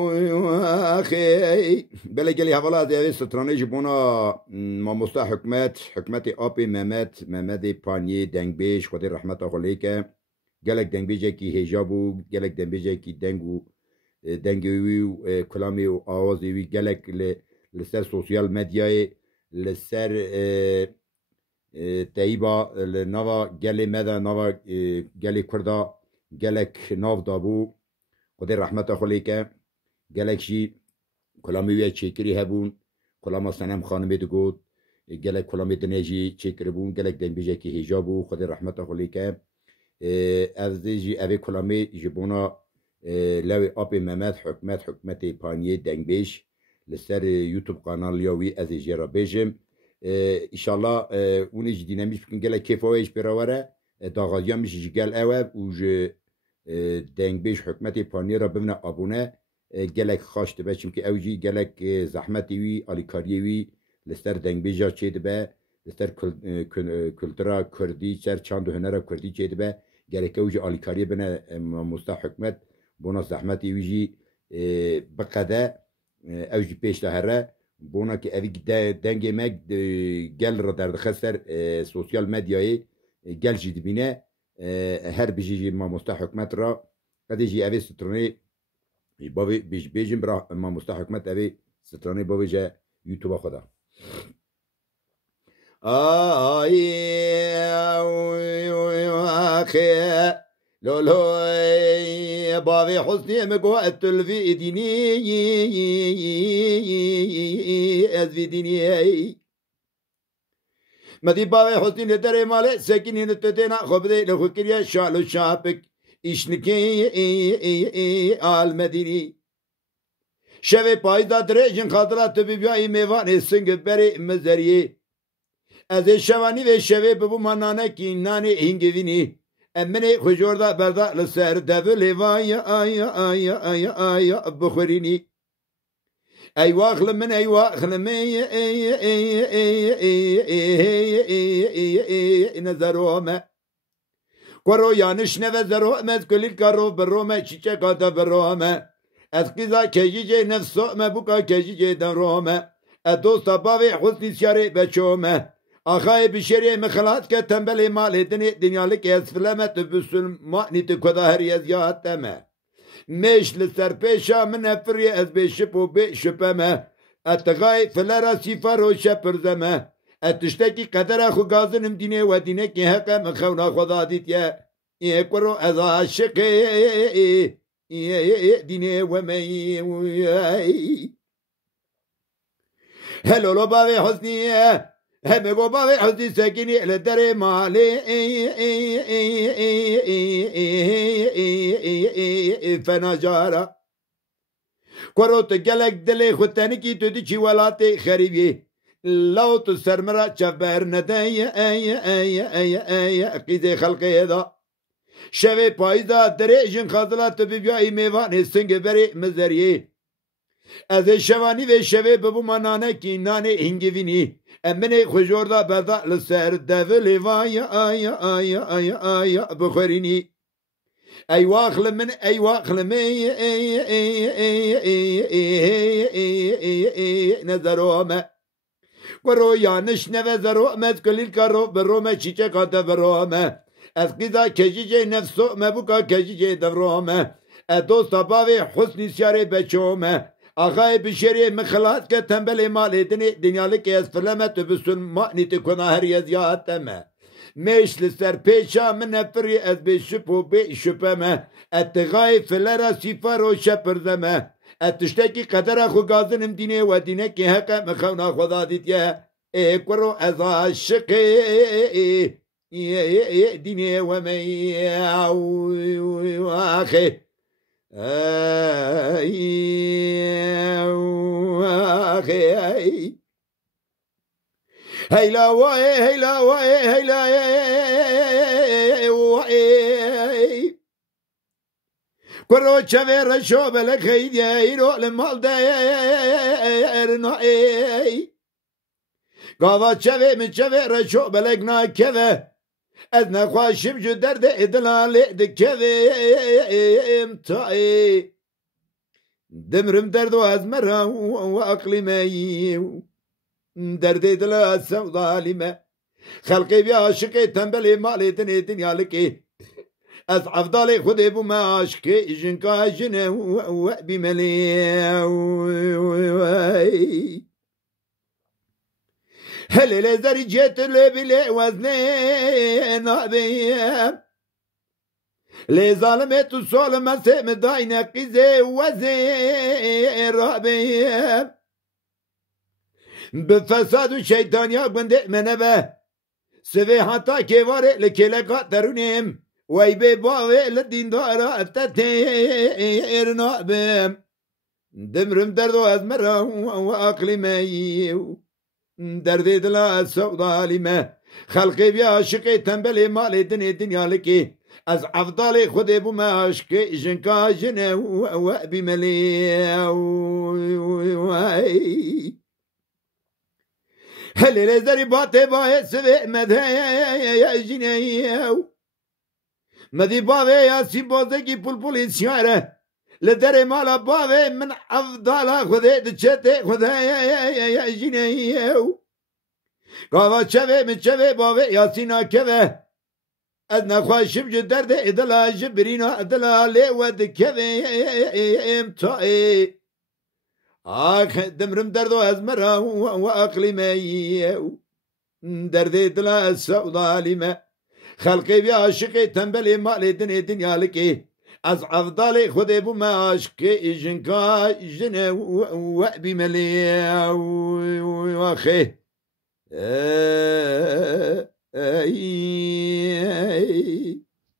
اخي بلا قال لي هبلا دي سترانيج بونا ما مستا حكمت ابي ممد باني دنگ بيش خدي رحمت عليك قالك دنگ بيجي كي هجابو قالك دنگ بيجي كي دنگوي كلامي اوازي وي قالك لسر سوشيال ميديا لسر تايبا لنوا قالي ماذا نوا قالي كردا قالك ناف دابو خدي رحمت عليك گلک جی کلامی وی چیکری هبون کلام سنم خانمی دگود گلک کلامی دنیجی چیکری بون گلک دن بیجه کی هجابو خدا رحمت خلی که از دیجی اوی کلامی جبونا لوی آبی ممد حکمت پانیه دنگ بیش لسر یوتیوب کانال یاوی از جرا بیجم ایشالله اونی جی دینامیش بکن گلک کیفاویش براوره داغادیامش جی گل اوه و دنگ بیش حکمت پانیه را ببینه آبونه گلک خواست به چون که اوجی گلک زحمتی وی آلیکاری وی لستر دنگ بیجا چید به لستر کلترا کردی سر چند هنر کردی چید به گلک اوجی آلیکاری بنا مستا حکمت بونا زحمتی ویجی بقده اوجی پیش دهره بونا که اوی دنگ مگ گل را در خسر سوشیال مدیای گل جید بینه هر بیجی ما مستا حکمت را قدی جی اوی سترونی باوی بیجیم برا ما مستحکمت اوی سترانی باوی جا یوتیوب خدا آی آخی لولوی باوی حسنی مگو اتلوی دینی از وی دینی مدی باوی حسنی نداره ماله سکینی نتدینا خوب دی لخو کریا شالو شاپک İşniki almedini şeve payda drejin kadra tabi bir mevan etsin geberi mezeriye az şevani ve şeve bu manane ki nane hingevini emmene hujurda berda leser devle vay ay bukhrini ay vakhl min ay vakhl me nazarome Koro yanış neve zerohmet kulil karo berome çiçek ata berome eskiza kejice nefsome buka kejice derome dosta bavi husni siyari beçome ahai bişeri mekhalat ke tembeli mal edini dünyalık esfilemet büsün maniti koda her yaziyat deme meşli serpeşa min efri ez beşip u be şüpeme etgay filera sifaro şepirzeme اتشتكي قدر اخو غازنم دينه ودينه كي هكا مخونا خدا ديتيا يكرو از عاشق دينه ومي هلو لو باوي حسني هم گو باوي حسني سكيني لدري مالي فنجارا كرو تجلك دلي ختاني كي تدي چي ولاتي خريبي لو تسرمرا چبر ندای ای قیده خلقی دا شوی پایدا دریجن خاطلات بیای میوان سنگ بری مزریه از شوانی و شوی ببو منانه کی نانه هنگوینی امنه خوشوردا بردا لسر دولی وای ای بخورینی ای واخل من ای واخل می نظرومه Koro yanış neve zerohmet kulil karo berome çiçek ata berome eskiza kejice nefso mebuka kejice devrome dosta bavi husni siyari beçome ahai bişeri mekhalat ke tembeli mal edini dünyalık esfilemet büsün maniti kona her yaziyat deme meşli serpeşa min efri ez be şüphu be şüpheme etgay filera sifaro şepirzeme اتشتكي قدر اخو غازنم دينه ودينه كي هكا مخونا خدا ديتيا كرو از عاشق دينه ومي اخي اخي هيلا واي هيلا واي هيلا Koro çevere şobele kıydiye irole malde ernai Gava çevere şobele gna keve Edne khoşim ju derde edlale de keve imtai دمرم درد و از مرا و اقلیمی درد دل سود علیمه خلقی بیا عاشقی تنبلی مالی دنی دنیا لکی از افضل خودی بو ما عاشقی جنکا جنه و بیملی هلی لزری جیت لبیلی وزنی نابیم لی ظالمه تو سالمه سیم داینه قیزه وزی رابیم به فساد و شیطانیا گنده منه به سوی حتا که واره لکلکا درونیم وی به باوه لدین دارا تتیر نابیم دمرم درد و از مرا و اقلیمه درد دل سود علیمه خلقی بیا عاشقی تنبلی مالی دنی دنیا لکی از افضل خودی بو ما عاشقی جنکا جنه و بیملی هلی لزری باته باه سوی مده جنه مدی باوه یاسی بازگی پول پولی سیاره لدر مالا باوه من افضل خودی دچته خودی جنه قاوا چوه من چوه باوه یاسی ناکوه از نخواشم جو درد ادلا جبرینا ادلا لیود کوه امتای آخ دمرم درد و از مرا و اقلیمه درد ادلا سود علیمه خلقی بیا عاشقی تنبلی مالی دنی دنیا لکی از افضل خودی بو ما عاشقی جنکا جنه و بیملی آخی ای